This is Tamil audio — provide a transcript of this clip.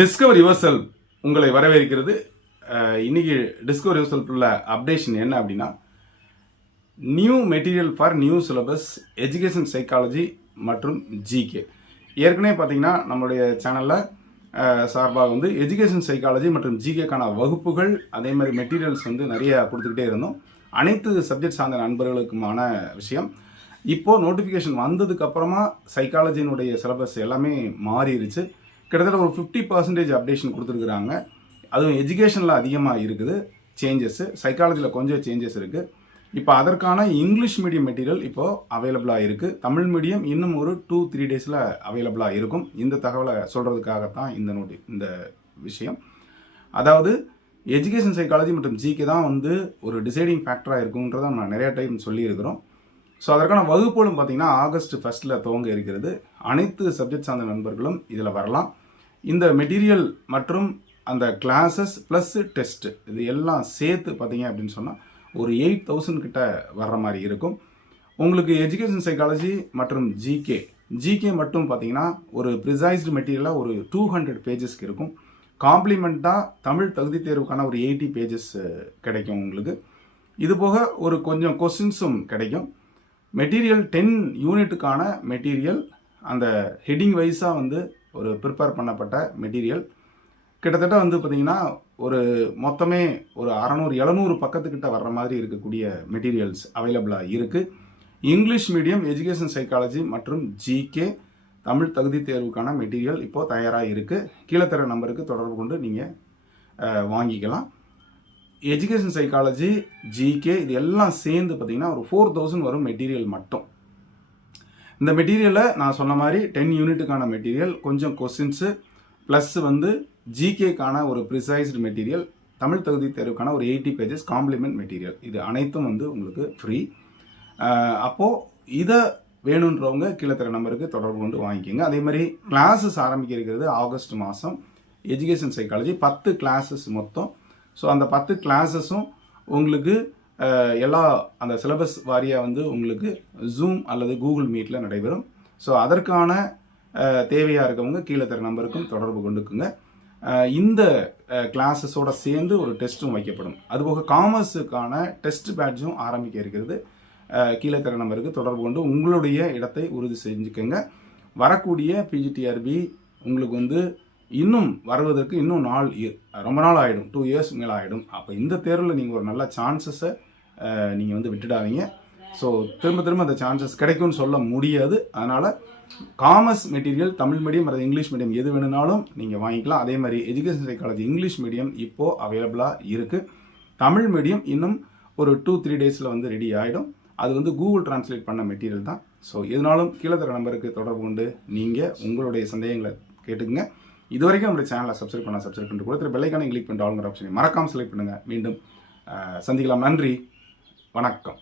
டிஸ்கவர் யுவர் செல்ஃப் உங்களை வரவேற்கிறது. இன்னைக்கு டிஸ்கவர் யுவர் செல்ஃப் உள்ள அப்டேஷன் என்ன அப்படின்னா, new material for new syllabus education psychology மற்றும் ஜிகே. ஏற்கனவே பார்த்தீங்கன்னா நம்மளுடைய சேனலில் சார்பாக வந்து எஜுகேஷன் சைக்காலஜி மற்றும் ஜிகேக்கான வகுப்புகள் அதே மாதிரி மெட்டீரியல்ஸ் வந்து நிறைய கொடுத்துக்கிட்டே இருந்தோம். அனைத்து சப்ஜெக்ட் சார்ந்த நண்பர்களுக்குமான விஷயம். இப்போ நோட்டிஃபிகேஷன் வந்ததுக்கு அப்புறமா சைக்காலஜியினுடைய சிலபஸ் எல்லாமே மாறிடுச்சு. கிட்டத்தட்ட ஒரு 50% அப்டேஷன் கொடுத்துருக்குறாங்க. அதுவும் எஜுகேஷனில் அதிகமாக இருக்குது சேஞ்சஸ், சைக்காலஜியில் கொஞ்சம் சேஞ்சஸ் இருக்குது. இப்போ அதற்கான இங்கிலீஷ் மீடியம் மெட்டீரியல் இப்போது அவைலபிளாக இருக்குது. தமிழ் மீடியம் இன்னும் ஒரு 2-3 டேஸில் அவைலபிளாக இருக்கும். இந்த தகவலை சொல்கிறதுக்காகத்தான் இந்த விஷயம். அதாவது எஜுகேஷன் சைக்காலஜி மற்றும் ஜிகே தான் வந்து ஒரு டிசைடிங் ஃபேக்டராக இருக்குன்றதை நான் நிறைய டைம் சொல்லியிருக்கிறோம். ஸோ அதற்கான வகுப்புகளும் பார்த்தீங்கன்னா ஆகஸ்ட் 1 துவங்க இருக்கிறது. அனைத்து சப்ஜெக்ட் சார்ந்த நண்பர்களும் இதில் வரலாம். இந்த மெட்டீரியல் மற்றும் அந்த கிளாஸஸ் ப்ளஸ் டெஸ்ட் இது எல்லாம் சேர்த்து பார்த்தீங்க அப்படின்னு சொன்னால் ஒரு 8,000 கிட்ட வர்ற மாதிரி இருக்கும். உங்களுக்கு எஜுகேஷன் சைக்காலஜி மற்றும் ஜிகே மட்டும் பார்த்தீங்கன்னா ஒரு ப்ரிசைஸ்டு மெட்டீரியலாக ஒரு 200 பேஜஸ்க்கு இருக்கும். காம்ப்ளிமெண்ட்டாக தமிழ் தகுதி தேர்வுக்கான ஒரு 80 பேஜஸ் கிடைக்கும் உங்களுக்கு. இது போக ஒரு கொஞ்சம் கொஸ்டின்ஸும் கிடைக்கும். மெட்டீரியல் 10 யூனிட்டுக்கான மெட்டீரியல் அந்த ஹெட்டிங் வைஸாக வந்து ஒரு ப்ரிப்பேர் பண்ணப்பட்ட மெட்டீரியல் கிட்டத்தட்ட வந்து பார்த்திங்கன்னா ஒரு மொத்தமே ஒரு 600-700 பக்கத்துக்கிட்ட வர்ற மாதிரி இருக்கக்கூடிய மெட்டீரியல்ஸ் அவைலபிளாக இருக்குது. இங்கிலீஷ் மீடியம் எஜுகேஷன் சைக்காலஜி மற்றும் ஜிகே தமிழ் தகுதி தேர்வுக்கான மெட்டீரியல் இப்போது தயாராக இருக்குது. கீழே தர நம்பருக்கு தொடர்பு கொண்டு நீங்கள் வாங்கிக்கலாம். எஜுகேஷன் சைக்காலஜி ஜிகே இது எல்லாம் சேர்ந்து பார்த்தீங்கன்னா ஒரு 4,000 வரும் மெட்டீரியல் மட்டும். இந்த மெட்டீரியலை நான் சொன்ன மாதிரி 10 யூனிட்டுக்கான மெட்டீரியல், கொஞ்சம் கொஸ்டின்ஸு ப்ளஸ் வந்து ஜிகேக்கான ஒரு ப்ரிசைஸ்டு மெட்டீரியல், தமிழ் தகுதி தேர்வுக்கான ஒரு 80 பேஜஸ் காம்ப்ளிமெண்ட் மெட்டீரியல், இது அனைத்தும் வந்து உங்களுக்கு ஃப்ரீ. அப்போது இதை வேணுன்றவங்க கீழே தர நம்பருக்கு தொடர்பு கொண்டு வாங்கிக்கோங்க. அதே மாதிரி கிளாஸஸ் ஆரம்பிக்க இருக்கிறது ஆகஸ்ட் மாதம். எஜுகேஷன் சைக்காலஜி 10 கிளாஸஸ் மொத்தம். ஸோ அந்த 10 கிளாஸஸும் உங்களுக்கு எல்லா அந்த சிலபஸ் வாரியாக வந்து உங்களுக்கு ஜூம் அல்லது கூகுள் மீட்டில் நடைபெறும். ஸோ அதற்கான தேவையாக இருக்கவங்க கீழே தர நம்பருக்கும் தொடர்பு கொண்டுக்குங்க. இந்த கிளாஸஸோட சேர்ந்து ஒரு டெஸ்ட்டும் வைக்கப்படும். அதுபோக காமர்ஸுக்கான டெஸ்ட் பேட்சும் ஆரம்பிக்க இருக்கிறது. கீழே தர நம்பருக்கு தொடர்பு கொண்டு உங்களுடைய இடத்தை உறுதி செஞ்சுக்கோங்க. வரக்கூடிய பிஜிடிஆர்பி உங்களுக்கு வந்து இன்னும் வருவதற்கு இன்னும் ரொம்ப நாள் ஆகிடும், 2 இயர்ஸ் மேலே ஆகிடும். அப்போ இந்த தேர்வில் நீங்கள் ஒரு நல்ல சான்சஸை நீங்கள் வந்து விட்டுடாதீங்க. ஸோ திரும்ப அந்த சான்சஸ் கிடைக்கும்னு சொல்ல முடியாது. அதனால் காமர்ஸ் மெட்டீரியல் தமிழ் மீடியம் அல்லது இங்கிலீஷ் மீடியம் எது வேணும்னாலும் நீங்கள் வாங்கிக்கலாம். அதே மாதிரி எஜுகேஷன் சைக்காலஜி இங்கிலீஷ் மீடியம் இப்போது அவைலபிளாக இருக்குது. தமிழ் மீடியம் இன்னும் ஒரு 2-3 டேஸில் வந்து ரெடி ஆகிடும். அது வந்து கூகுள் டிரான்ஸ்லேட் பண்ண மெட்டீரியல் தான். ஸோ எதுனாலும் கீழே தர நம்பருக்கு தொடர்பு கொண்டு நீங்கள் உங்களுடைய சந்தேகங்களை கேட்டுக்குங்க. இதுவரைக்கும் நம்மளுடைய சேனலை சப்ஸ்கிரைப் பண்ணிட்டு கொடுத்துட்டு பெல்லைக்கான கிளிக் பண்ணிட்டு ஆளுங்கிற ஆப்ஷனை மறக்காமல் செலக்ட் பண்ணுங்கள். மீண்டும் சந்திக்கலாம். நன்றி, வணக்கம்.